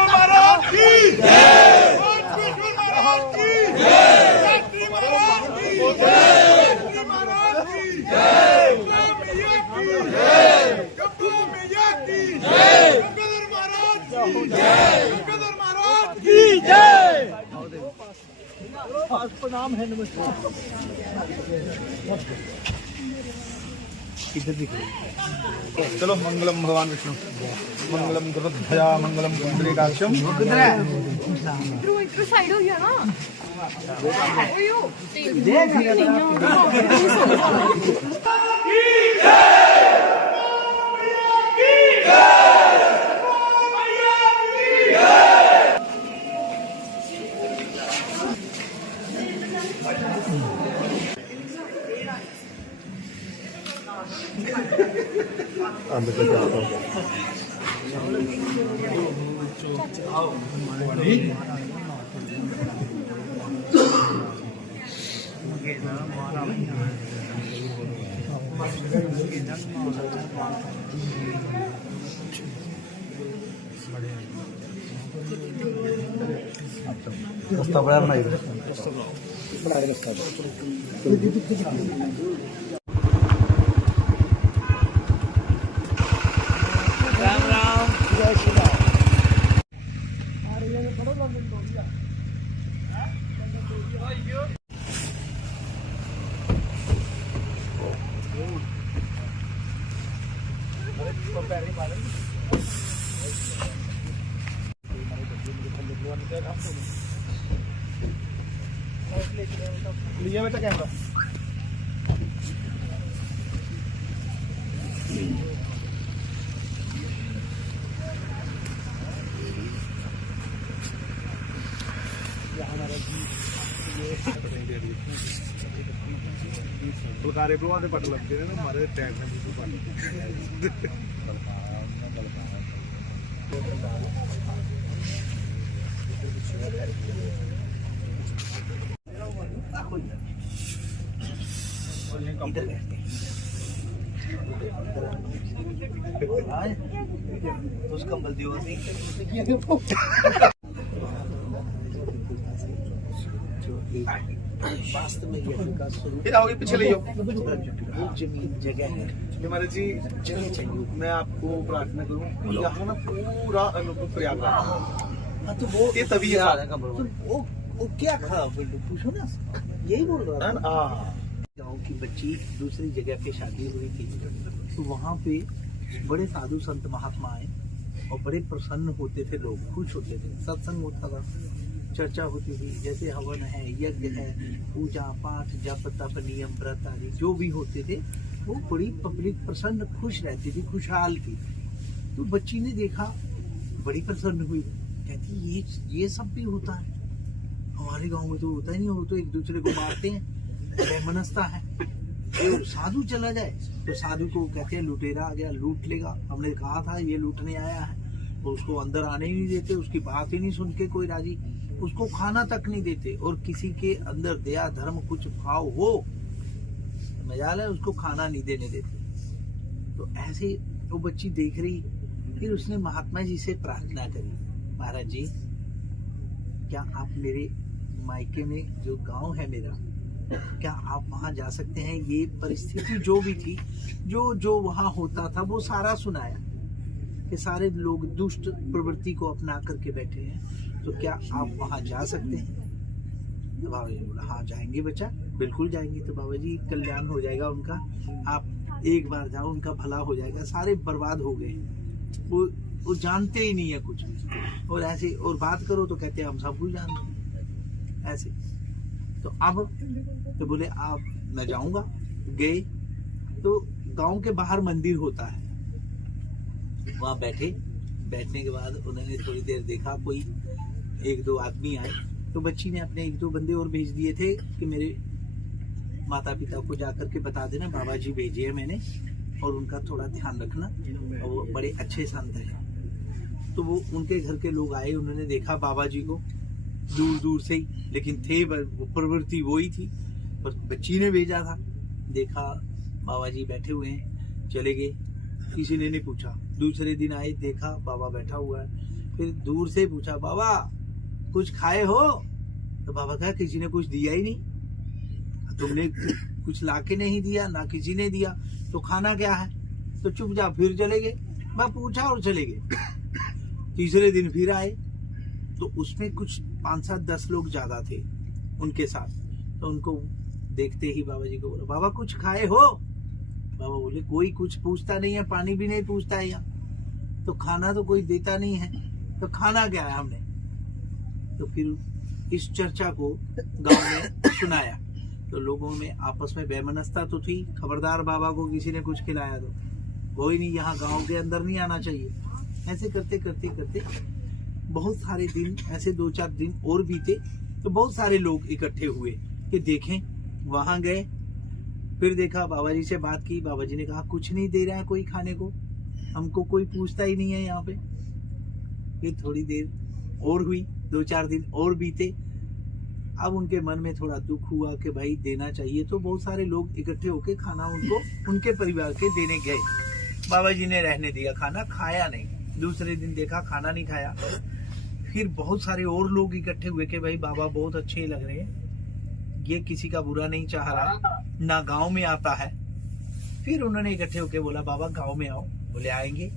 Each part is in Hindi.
महाराज की जय, महाराज की जय, महाराज की जय, गब्बर मियां की जय, गब्बर महाराज की जय, गब्बर महाराज की जय। प्रणाम है, नमस्कार। इधर दिख रही। चलो मंगलम भगवान विष्णु, मंगलम गरुड़ध्वजा, मंगलम पुंडरीकाक्षम। इधर साइड हो गया ना। रास्ता बड़ा बनाई राम राम जय श्री राम। लिया बेटा कैमरा। फुलकारे प्रवाह पट लगते हैं ना हमारे टैग में उस कंबल दियो वास्तव में ये पीछे ले जाओ। जमीन जगह है महाराज जी जगह चाहिए। मैं आपको प्रार्थना करूँ यहाँ ना पूरा अनुभव प्रयागराज। हाँ तो वो ये तभी तो वो क्या खा पूछो ना, यही बोल रहा है ना। गाँव की बच्ची दूसरी जगह पे शादी हुई थी, तो वहाँ पे बड़े साधु संत महात्मा आए और बड़े प्रसन्न होते थे, लोग खुश होते थे, सत्संग होता था, चर्चा होती थी, जैसे हवन है, यज्ञ है, पूजा पाठ जप तप नियम व्रत आदि जो भी होते थे, वो बड़ी पब्लिक प्रसन्न खुश रहती थी, खुशहाल थी। तो बच्ची ने देखा, बड़ी प्रसन्न हुई, कहती ये सब भी होता है, हमारे गांव में तो होता ही नहीं, वो तो एक दूसरे को मारते हैं, मनस्ता है। तो साधु चला जाए तो साधु को कहते हैं लुटेरा आ गया, लूट लेगा, हमने कहा था ये लूटने आया है, तो उसको अंदर आने ही नहीं देते, उसकी बात ही नहीं सुन के कोई राजी, उसको खाना तक नहीं देते, और किसी के अंदर दया धर्म कुछ भाव हो, मजाल है, उसको खाना नहीं देने देते। तो ऐसे वो बच्ची देख रही, फिर उसने महात्मा जी से प्रार्थना करी, महाराज जी क्या आप मेरे मायके में जो गांव है मेरा, क्या आप वहां जा सकते हैं? ये परिस्थिति जो भी थी, जो वहां होता था वो सारा सुनाया कि सारे लोग दुष्ट प्रवृत्ति को अपना करके बैठे हैं, तो क्या आप वहां जा सकते हैं? तो बाबा जी बोला हाँ जाएंगे बच्चा, बिल्कुल जाएंगे। तो बाबा जी कल्याण हो जाएगा उनका, आप एक बार जाओ, उनका भला हो जाएगा। सारे बर्बाद हो गए, वो जानते ही नहीं है कुछ भी, और ऐसे और बात करो तो कहते हैं हम सब कुछ जानते हैं ऐसे। तो अब तो बोले आप मैं जाऊंगा, गए तो गांव के बाहर मंदिर होता है, वहां बैठने के बाद उन्होंने थोड़ी देर देखा, कोई एक दो आदमी आए, तो बच्ची ने अपने एक दो बंदे और भेज दिए थे कि मेरे माता पिता को जाकर के बता देना बाबा जी भेजे है मैंने, और उनका थोड़ा ध्यान रखना, और वो बड़े अच्छे संत हैं। तो वो उनके घर के लोग आए, उन्होंने देखा बाबा जी को दूर दूर से ही, लेकिन थे प्रवृत्ति वही थी, पर बच्ची ने भेजा था। देखा बाबा जी बैठे हुए हैं, चले गए, किसी ने नहीं पूछा। दूसरे दिन आए, देखा बाबा बैठा हुआ है, फिर दूर से पूछा, बाबा कुछ खाए हो? तो बाबा कहा किसी ने कुछ दिया ही नहीं, तुमने कुछ लाके नहीं दिया, ना किसी ने दिया, तो खाना क्या है? तो चुपचाप फिर चले गए। मैं पूछा और चले गए। तीसरे दिन फिर आए, तो उसमें कुछ 5-7-10 लोग ज्यादा थे उनके साथ। तो उनको देखते ही बाबा जी को बोला, बाबा कुछ खाए हो? बाबा बोले कोई कुछ पूछता नहीं है, पानी भी नहीं पूछता है यहाँ, तो खाना तो कोई देता नहीं है, तो खाना क्या है हमने? तो फिर इस चर्चा को गांव में सुनाया, तो लोगों में आपस में बेमनस्ता तो थी, खबरदार बाबा को किसी ने कुछ खिलाया तो कोई नहीं, यहाँ गांव के अंदर नहीं आना चाहिए। ऐसे करते करते करते बहुत सारे दिन, ऐसे 2-4 दिन और बीते, तो बहुत सारे लोग इकट्ठे हुए कि देखें। वहां गए, फिर देखा, बाबा जी से बात की। बाबा जी ने कहा कुछ नहीं दे रहा है कोई खाने को, हमको कोई पूछता ही नहीं है यहाँ पे। फिर थोड़ी देर और हुई, 2-4 दिन और बीते। अब उनके मन में थोड़ा दुख हुआ कि भाई देना चाहिए, तो बहुत सारे लोग इकट्ठे होके खाना उनको उनके परिवार के देने गए। बाबा जी ने रहने दिया, खाना खाया नहीं। दूसरे दिन देखा खाना नहीं खाया। फिर बहुत सारे और लोग इकट्ठे हुए कि भाई बाबा बहुत अच्छे लग रहे हैं, ये किसी का बुरा नहीं चाह रहा, ना गांव में आता है। फिर उन्होंने इकट्ठे होके बोला, बाबा गांव में आओ। बोले आएंगे,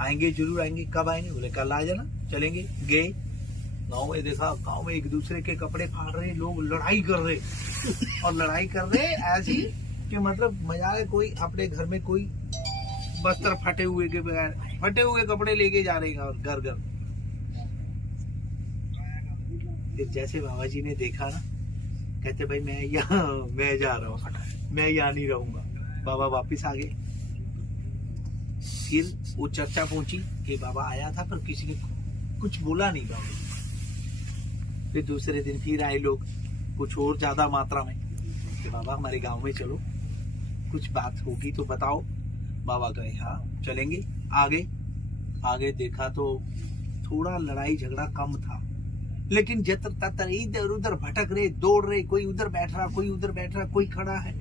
आएंगे जरूर आएंगे। कब आएंगे? बोले कल आ जाना, चलेंगे। गए गांव में, देखा गांव में एक दूसरे के कपड़े फाड़ रहे लोग, लड़ाई कर रहे, और लड़ाई कर रहे ऐसी कि मतलब मजा है। कोई अपने घर में कोई बस्तर फटे हुए के बगैर फटे हुए कपड़े लेके जा रहे हैं और घर घर। फिर जैसे बाबा जी ने देखा ना, कहते भाई मैं जा रहा हूँ, मैं यहाँ नहीं रहूंगा। बाबा वापिस आ गए। फिर वो चर्चा पहुंची कि बाबा आया था पर किसी ने कुछ बोला नहीं बाबा जी। फिर दूसरे दिन फिर आए लोग, कुछ और ज्यादा मात्रा में, कि बाबा हमारे गांव में चलो, कुछ बात होगी तो बताओ। बाबा कहे हाँ चलेंगे। आगे देखा तो थोड़ा लड़ाई झगड़ा कम था, लेकिन जतर ततर इधर उधर भटक रहे, दौड़ रहे, कोई उधर बैठ रहा, कोई उधर बैठ रहा, कोई खड़ा है,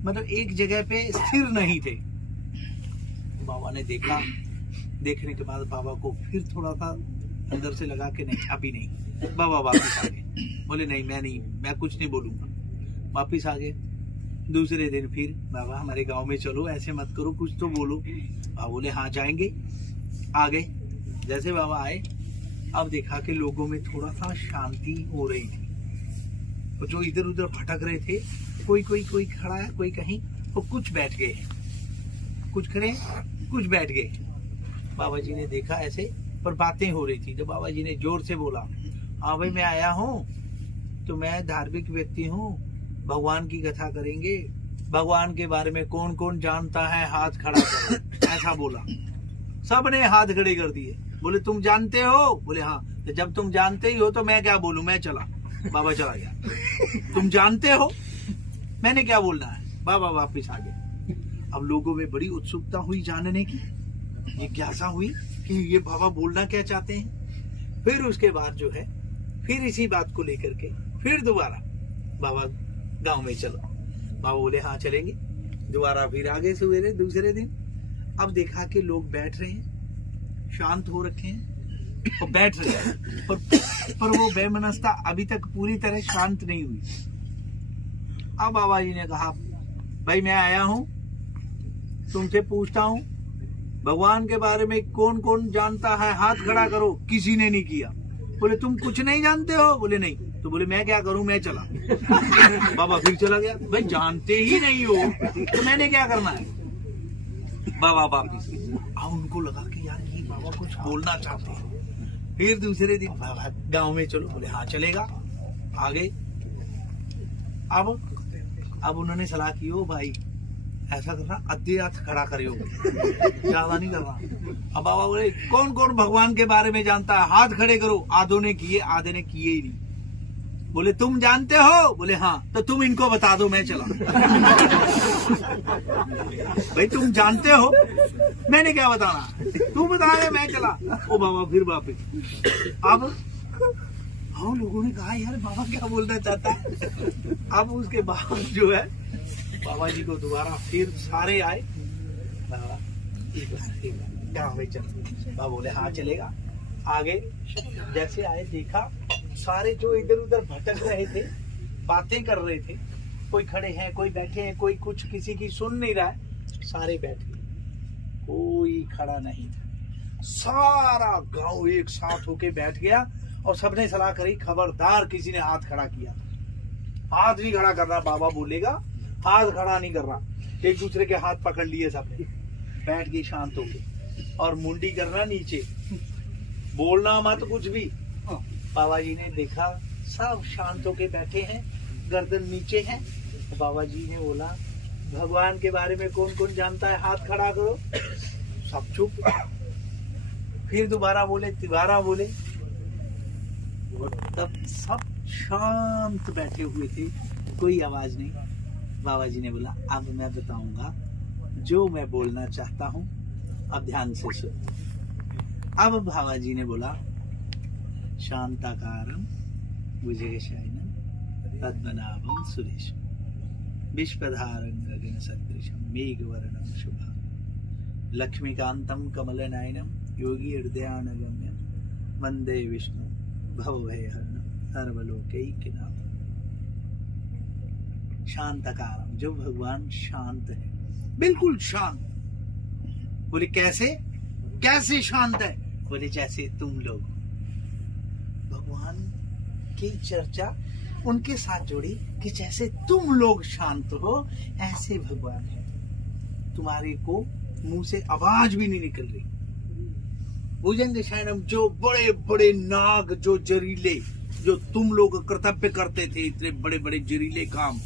मतलब एक जगह पे स्थिर नहीं थे। बाबा ने देखा, देखने के बाद बाबा को फिर थोड़ा सा अंदर से लगा कि नहीं अभी नहीं। बाबा वापिस आ गए, बोले नहीं मैं कुछ नहीं बोलूंगा। वापिस आ गए। दूसरे दिन फिर, बाबा हमारे गांव में चलो, ऐसे मत करो, कुछ तो बोलो। बाबा बोले हाँ जाएंगे। आ गए। जैसे बाबा आए, अब देखा कि लोगों में थोड़ा सा शांति हो रही थी, और जो इधर उधर भटक रहे थे, कोई खड़ा है, कोई कहीं, तो कुछ बैठ गए, कुछ खड़े, कुछ बैठ गए। बाबा जी ने देखा ऐसे, पर बातें हो रही थी, तो बाबा जी ने जोर से बोला, हाँ भाई मैं आया हूँ, तो मैं धार्मिक व्यक्ति हूँ, भगवान की कथा करेंगे, भगवान के बारे में कौन कौन जानता है हाथ खड़ा करो। ऐसा बोला, सबने हाथ खड़े कर दिए। बोले तुम जानते हो? बोले हाँ। तो जब तुम जानते ही हो तो मैं क्या बोलूं, मैं चला। बाबा चला गया। तुम जानते हो, मैंने क्या बोलना है। बाबा वापिस आ गए। अब लोगों में बड़ी उत्सुकता हुई जानने की, जिज्ञासा हुई कि ये बाबा बोलना क्या चाहते हैं। फिर उसके बाद जो है, फिर इसी बात को लेकर के फिर दोबारा बाबा गांव में चलो। बाबा बोले हाँ चलेंगे। दोबारा फिर आगे सवेरे दूसरे दिन, अब देखा कि लोग बैठ रहे हैं, शांत हो रखे हैं और बैठ रहे हैं, पर वो बेमनस्ता अभी तक पूरी तरह शांत नहीं हुई। अब बाबा जी ने कहा, भाई मैं आया हूं, तुमसे पूछता हूं, भगवान के बारे में कौन कौन जानता है, हाथ खड़ा करो। किसी ने नहीं किया। बोले तुम कुछ नहीं जानते हो? बोले नहीं। तो बोले मैं क्या करूं, मैं चला। बाबा फिर चला गया। भाई जानते ही नहीं हो तो मैंने क्या करना है। बाबा वापिस। अब उनको लगा कि यार ये बाबा कुछ बोलना चाहते हैं। फिर दूसरे दिन बाबा गांव में चलो। बोले हाँ चलेगा। आगे अब उन्होंने सलाह की, ओ भाई ऐसा करना, आधे हाथ खड़ा करे हो, ज्यादा नहीं करना। अब बाबा बोले कौन कौन भगवान के बारे में जानता है, हाथ खड़े करो। आधों ने किए, आधे ने किए ही नहीं। बोले तुम जानते हो? बोले हाँ। तो तुम इनको बता दो, मैं चला। भाई तुम जानते हो, मैंने क्या बताना, तू बता रहे, मैं चला। ओ बाबा फिर वापिस। अब हम लोगों ने कहा यार बाबा क्या बोलना चाहता है। अब उसके बाद जो है, बाबा जी को दोबारा फिर सारे आए, बाबा एक बार गाँव में चल। बाबा बोले हाँ चलेगा। आगे जैसे आए देखा सारे जो इधर उधर भटक रहे थे, बातें कर रहे थे, कोई खड़े हैं, कोई बैठे हैं, कोई कुछ किसी की सुन नहीं रहा है, सारे बैठ गए, कोई खड़ा नहीं था। सारा गांव एक साथ होके बैठ गया और सबने सलाह करी खबरदार किसी ने हाथ खड़ा किया, हाथ नहीं खड़ा करना, बाबा बोलेगा हाथ खड़ा नहीं करना। एक दूसरे के हाथ पकड़ लिए सबने, बैठ गए शांत होके और मुंडी करना नीचे, बोलना मत कुछ भी। बाबा जी ने देखा सब शांत होके बैठे हैं, गर्दन नीचे है। बाबा जी ने बोला भगवान के बारे में कौन कौन जानता है, हाथ खड़ा करो। सब चुप। फिर दोबारा बोले, तिबारा बोले, तब सब शांत बैठे हुए थे, कोई आवाज नहीं। बाबा जी ने बोला अब मैं बताऊंगा जो मैं बोलना चाहता हूं, अब ध्यान से सुन। अब बाबा जी ने बोला शांताकारं भुजगशयनं पद्मनाभं सुरेशं विश्वधारं गगनसदृशं मेघवर्णं शुभं लक्ष्मीकान्तं कमलनयनं योगी हृदयानगम्यं वन्दे विष्णु भवभयहरणं सर्वलोकैकनाथं। शांताकारं, जो भगवान शांत है, बिल्कुल शांत। बोले कैसे कैसे शांत है? बोले जैसे तुम लोग। भगवान की चर्चा उनके साथ जोड़ी कि जैसे तुम लोग शांत हो ऐसे भगवान है, तुम्हारे को मुंह से आवाज भी नहीं निकल रही। भुजंग शयनम, जो बड़े बड़े नाग, जो जरीले, जो तुम लोग कर्तव्य करते थे, इतने बड़े बड़े जरीले काम,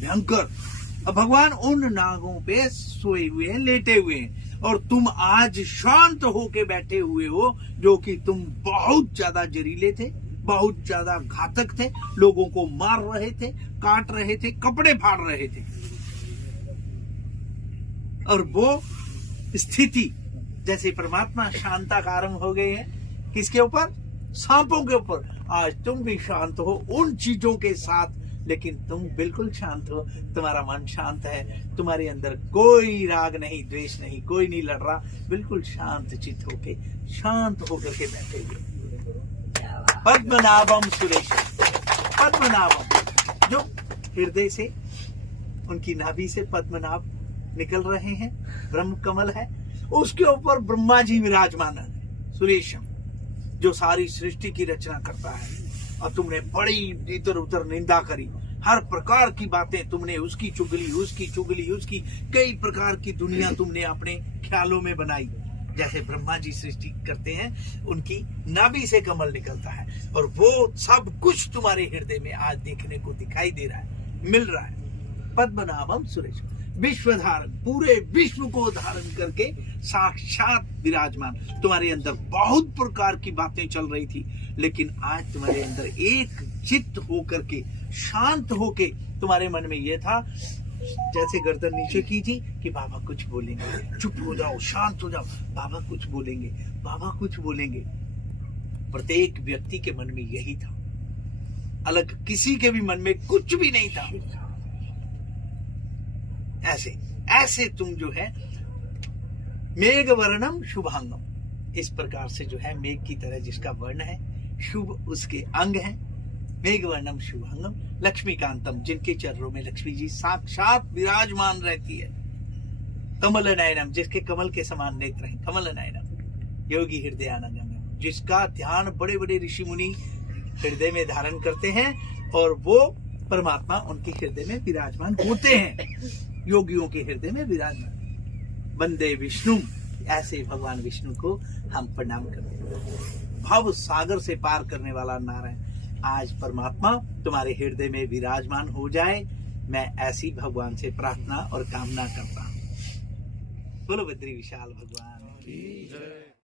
भयंकर, अब भगवान उन नागों पे सोए हुए हैं, लेटे हुए हैं, और तुम आज शांत होके बैठे हुए हो, जो कि तुम बहुत ज्यादा जरीले थे, बहुत ज्यादा घातक थे, लोगों को मार रहे थे, काट रहे थे, कपड़े फाड़ रहे थे। और वो स्थिति जैसे परमात्मा शांताकारम हो गए हैं, किसके ऊपर? सांपों के ऊपर। आज तुम भी शांत हो उन चीजों के साथ, लेकिन तुम बिल्कुल शांत हो, तुम्हारा मन शांत है, तुम्हारे अंदर कोई राग नहीं, द्वेष नहीं, कोई नहीं लड़ रहा, बिल्कुल शांत चित्त होके, शांत होकर के बैठे हुए। पद्मनाभम सुरेश, पद्मनाभम, जो हृदय से, उनकी नाभि से पद्मनाभ निकल रहे हैं, ब्रह्म कमल है, उसके ऊपर ब्रह्मा जी विराजमान है, सुरेशम, जो सारी सृष्टि की रचना करता है। और तुमने बड़ी इधर उधर निंदा करी, हर प्रकार की बातें तुमने, उसकी चुगली, उसकी चुगली, उसकी कई प्रकार की दुनिया तुमने अपने ख्यालों में बनाई। जैसे ब्रह्मा जी सृष्टि करते हैं, उनकी नाभि से कमल निकलता है, और वो सब कुछ तुम्हारे हृदय में आज देखने को दिखाई दे रहा है, मिल रहा है। पद्मनाभम सुरेश, विश्वधारण, पूरे विश्व को धारण करके साक्षात विराजमान। तुम्हारे अंदर बहुत प्रकार की बातें चल रही थी, लेकिन आज तुम्हारे अंदर एक चित्त होकर के, शांत होके, तुम्हारे मन में यह था, जैसे गर्दन नीचे की थी कि बाबा कुछ बोलेंगे, चुप हो जाओ, शांत हो जाओ, बाबा कुछ बोलेंगे, बाबा कुछ बोलेंगे। प्रत्येक व्यक्ति के मन में यही था, अलग किसी के भी मन में कुछ भी नहीं था। ऐसे ऐसे तुम जो है मेघ वर्णम शुभांगम, इस प्रकार से जो है मेघ की तरह जिसका वर्ण है, शुभ उसके अंग है, मेघ वर्णम शुभांगम लक्ष्मीकांतम, जिनके चरणों में लक्ष्मी जी साक्षात विराजमान रहती है। कमल नयनम, जिसके कमल के समान नेत्र हैं, कमल नयनम योगी हृदयानगम्यम, जिसका ध्यान बड़े बड़े ऋषि मुनि हृदय में धारण करते हैं, और वो परमात्मा उनके हृदय में विराजमान होते हैं, योगियों के हृदय में विराजमान। वंदे विष्णु, ऐसे भगवान विष्णु को हम प्रणाम करते हैं। भव सागर से पार करने वाला नारायण आज परमात्मा तुम्हारे हृदय में विराजमान हो जाए, मैं ऐसी भगवान से प्रार्थना और कामना करता हूँ। बोलो बद्री विशाल भगवान की जय।